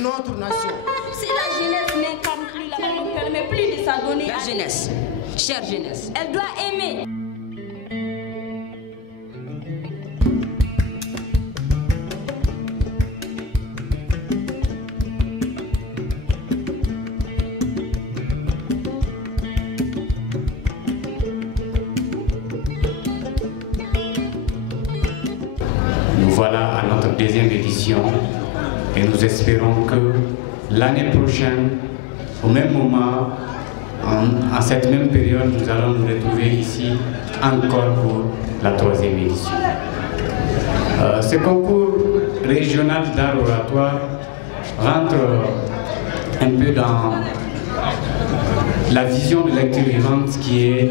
notre nation. Si la jeunesse n'incarne plus, elle ne permet plus de s'adonner à la jeunesse, chère jeunesse, elle doit aimer. Nous voilà à notre deuxième édition et nous espérons que l'année prochaine, au même moment, en cette même période, nous allons nous retrouver ici encore pour la troisième édition. Ce concours régional d'art oratoire rentre un peu dans la vision de lecture vivante qui est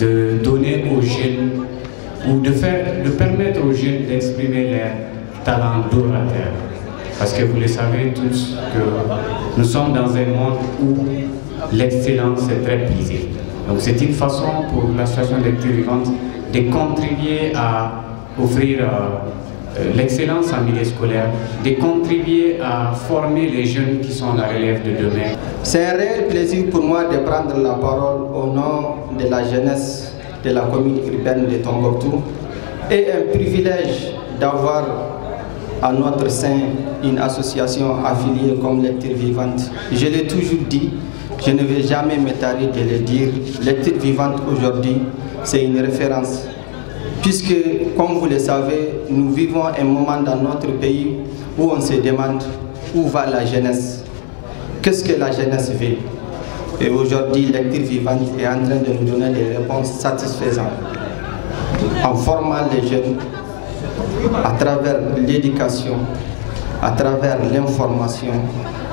de donner aux jeunes ou de permettre aux jeunes d'exprimer leurs talents d'orateur. Parce que vous le savez tous que nous sommes dans un monde où l'excellence est très prisée. Donc c'est une façon pour l'association de lecture vivante de contribuer à offrir l'excellence en milieu scolaire, de contribuer à former les jeunes qui sont la relève de demain. C'est un réel plaisir pour moi de prendre la parole au nom de la jeunesse de la commune urbaine de Tombouctou et un privilège d'avoir à notre sein une association affiliée comme Lecture Vivante. Je l'ai toujours dit, je ne vais jamais me tarir de le dire, Lecture Vivante aujourd'hui, c'est une référence. Puisque, comme vous le savez, nous vivons un moment dans notre pays où on se demande où va la jeunesse. Qu'est-ce que la jeunesse veut? Et aujourd'hui, Lecture Vivante est en train de nous donner des réponses satisfaisantes en formant les jeunes à travers l'éducation, à travers l'information,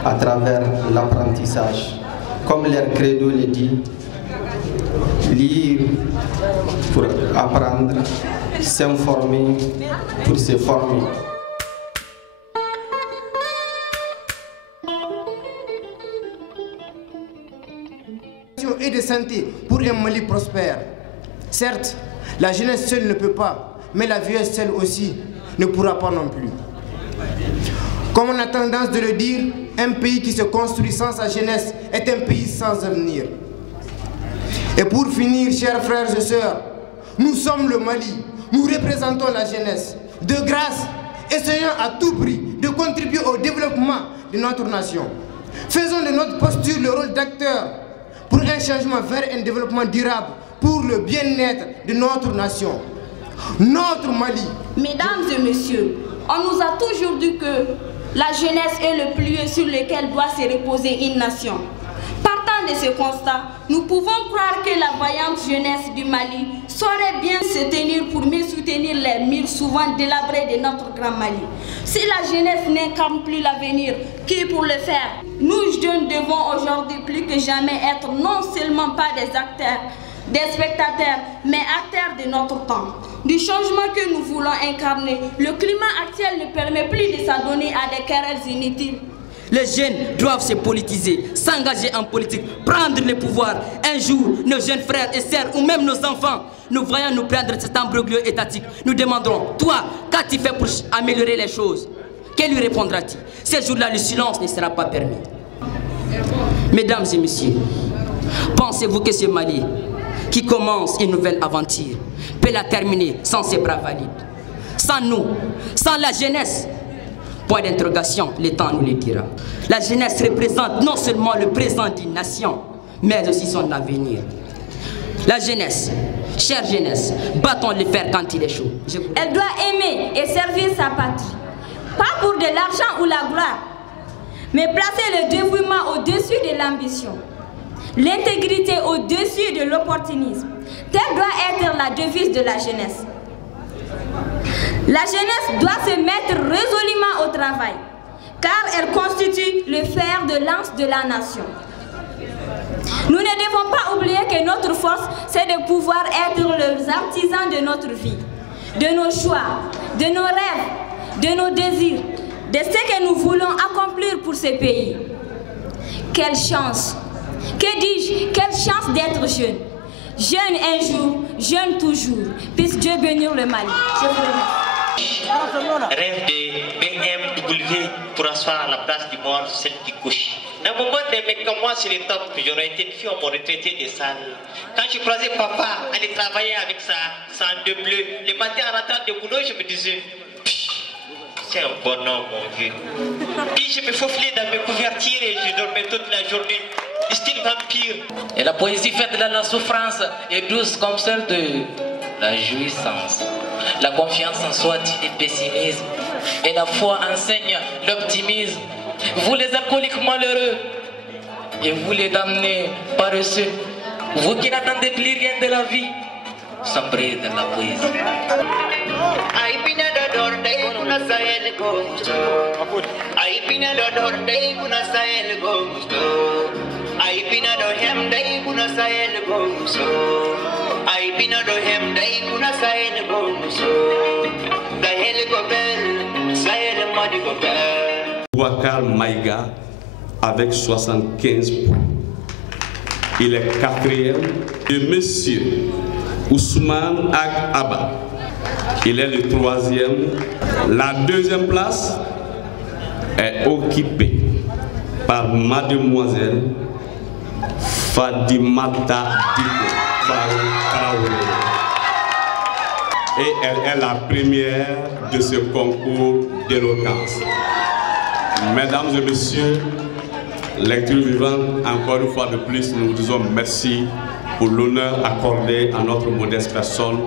à travers l'apprentissage. Comme leur credo le dit, lire pour apprendre, s'informer pour se former. Et de santé pour un Mali prospère. Certes, la jeunesse seule ne peut pas, mais la vieillesse seule aussi ne pourra pas non plus. Comme on a tendance de le dire, un pays qui se construit sans sa jeunesse est un pays sans avenir. Et pour finir, chers frères et sœurs, nous sommes le Mali, nous représentons la jeunesse. De grâce, essayons à tout prix de contribuer au développement de notre nation. Faisons de notre posture le rôle d'acteur pour un changement vers un développement durable, pour le bien-être de notre nation, notre Mali. Mesdames et messieurs, on nous a toujours dit que la jeunesse est le pilier sur lequel doit se reposer une nation. Partant de ce constat, nous pouvons croire que la vaillante jeunesse du Mali saurait bien se tenir pour mieux soutenir les murs souvent délabrés de notre grand Mali. Si la jeunesse n'incarne plus l'avenir, qui pour le faire? Nous jeunes devons aujourd'hui plus que jamais être non seulement pas des acteurs, des spectateurs, mais acteurs de notre temps. Du changement que nous voulons incarner, le climat actuel ne permet plus de s'adonner à des querelles inutiles. Les jeunes doivent se politiser, s'engager en politique, prendre le pouvoir. Un jour, nos jeunes frères et sœurs ou même nos enfants, nous voyons nous prendre cet imbroglio étatique. Nous demanderons, toi, qu'as-tu fait pour améliorer les choses? Que lui répondra-t-il? Ce jour-là, le silence ne sera pas permis. Mesdames et messieurs, pensez-vous que ce Mali, qui commence une nouvelle aventure, peut la terminer sans ses bras valides? Sans nous, sans la jeunesse? Point d'interrogation, le temps nous le dira. La jeunesse représente non seulement le présent d'une nation, mais aussi son avenir. La jeunesse, chère jeunesse, battons le fer quand il est chaud. Elle doit aimer et servir sa patrie. Pas pour de l'argent ou la gloire, mais placer le dévouement au-dessus de l'ambition. L'intégrité au-dessus de l'opportunisme. Telle doit être la devise de la jeunesse. La jeunesse doit se mettre résolument au travail, car elle constitue le fer de lance de la nation. Nous ne devons pas oublier que notre force, c'est de pouvoir être les artisans de notre vie, de nos choix, de nos rêves, de nos désirs, de ce que nous voulons accomplir pour ce pays. Quelle chance! Que dis-je? Quelle chance d'être jeune. Jeune un jour, jeune toujours. Puisse Dieu bénir le Mali. Je vous remercie. Rêve de BMW pour asseoir à la place du mort celle qui couche. Dans un moment, des mecs comme moi, c'est le top. J'aurais été une fille, on m'aurait traité des salles. Quand je croisais papa aller travailler avec sa deux bleus, le matin en rentrant de boulot, je me disais, c'est un bonhomme, mon vieux. Puis je me faufilais dans mes couvertures et je dormais toute la journée. Style vampire. Et la poésie faite dans la souffrance est douce comme celle de la jouissance. La confiance en soi tue le pessimisme et la foi enseigne l'optimisme. Vous les alcooliques malheureux et vous les damnés paresseux, vous qui n'attendez plus rien de la vie, sombrez dans la poésie. Boubacar Maïga avec 75 points. Il est 4e. Et monsieur Ousmane Ag Abba, il est le 3e. La 2e place est occupée par mademoiselle Fadimata Diko Traoré. Et elle est la première de ce concours d'éloquence. Mesdames et messieurs, lecture vivante, encore une fois de plus, nous vous disons merci pour l'honneur accordé à notre modeste personne.